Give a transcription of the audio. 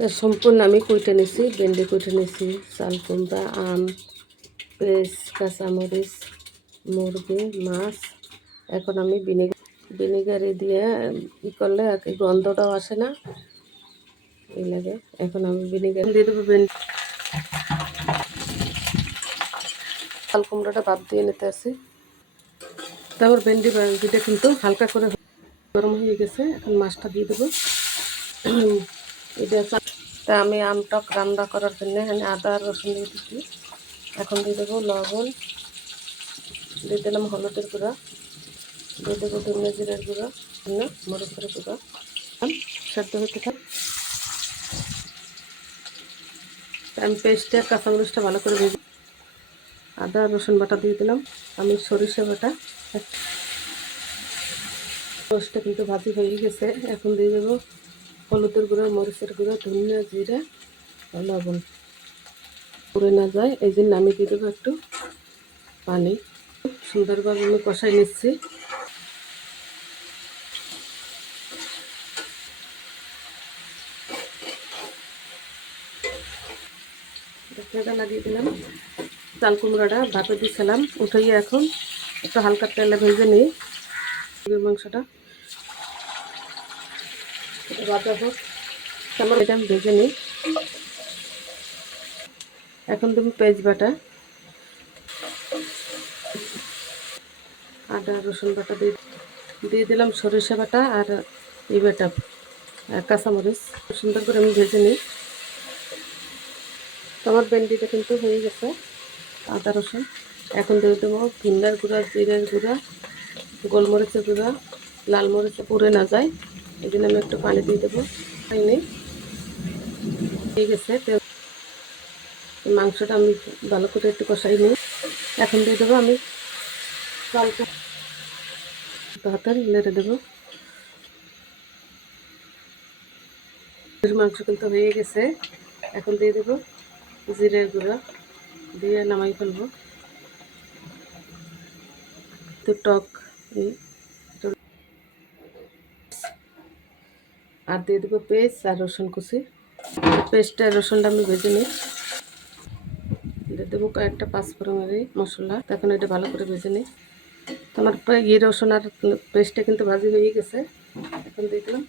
সম্পূর্ণ আমি কুইটে নিছি, ভেন্ডি কুইটে নিছি, চাল কুমড়া, আম, পেঁয়াজ, কাঁচামরিচ, মুরগি, মাছ। এখন আমি ভিনেগারে দিয়ে করলে আর কি গন্ধটাও আসে না, এই লাগে। এখন আমি ভিনেগার দিয়ে দেবো। চাল কুমড়াটা ভাপ দিয়ে নিতে আসি। তারপর ভেন্ডিটা কিন্তু হালকা করে গরম হয়ে গেছে। এখন মাছটা দিয়ে দেবো। এটা তা আমি আমটক রান্না করার জন্য এখানে আদা রসুন দিয়ে দিচ্ছি। এখন দিয়ে দেবো লবণ, দিয়ে দিলাম হলুদের গুঁড়া, দিয়ে দেবো ধনিয়া জিরার গুঁড়া, মরিচের গুঁড়া। সেদ্ধ হতে থাক। আমি পেস্টে কাঁচামরিচটা ভালো করে ভেজে আদা রসুন বাটা দিয়ে দিলাম। আমি সরিষা বাটা, রসটা কিন্তু ভাজি হয়ে গেছে। এখন দিয়ে দেবো হলুদের গুঁড়া, মরিচের গুঁড়া, ধনিয়া জিরা, লবণ। পুড়ে না যায় এই জন্য আমি দিয়ে দেবো একটু পানি। সুন্দরভাবে আমি কষাই নিচ্ছি। ঢাকনাটা লাগিয়ে দিলাম। চাল কুমড়াটা ভাপে দিয়েছিলাম উঠাইয়ে এখন একটু হালকা তেলে ভেজে নিই। মাংসটা ভাজা হোক, এটা আমি ভেজে নিই। এখন তুমি পেঁয়াজ বাটা, আদা রসুন বাটা দিয়ে দিলাম, সরিষা বাটা আর এই বাটা কাঁচামরিচ। সুন্দর করে আমি ভেজে নিই। তোমার ভেন্ডিটা কিন্তু হয়ে গেছে আদা রসুন। এখন দিয়ে দেবো ধনিয়ার গুঁড়া, জিরের গুঁড়া, গোলমরিচের গুঁড়া, লাল মরিচে পুড়ে না যায় এই জন্য আমি একটু পানি দিয়ে দেবো। হয়নি, হয়ে গেছে। মাংসটা আমি ভালো করে একটু কষাই নিই। এখন দিয়ে দেবো আমি চালটা, হাতে নেড়ে দেবো। মাংস কিন্তু হয়ে গেছে। এখন দিয়ে দেবো জিরের গুঁড়া, দিয়ে নামাই ফেলবো। তো টক আর দিয়ে দেবো পেঁয়াজ আর রসুন কুচি। পেস্টটা রসুনটা আমি ভেজে নিই। দিয়ে দেবো কয়েকটা পাঁচফোড়নের মশলা। এখন এটা ভালো করে ভেজে নিই। তোমার রসুন আর পেস্টটা কিন্তু ভাজি হয়ে গেছে। এখন দিয়ে দিলাম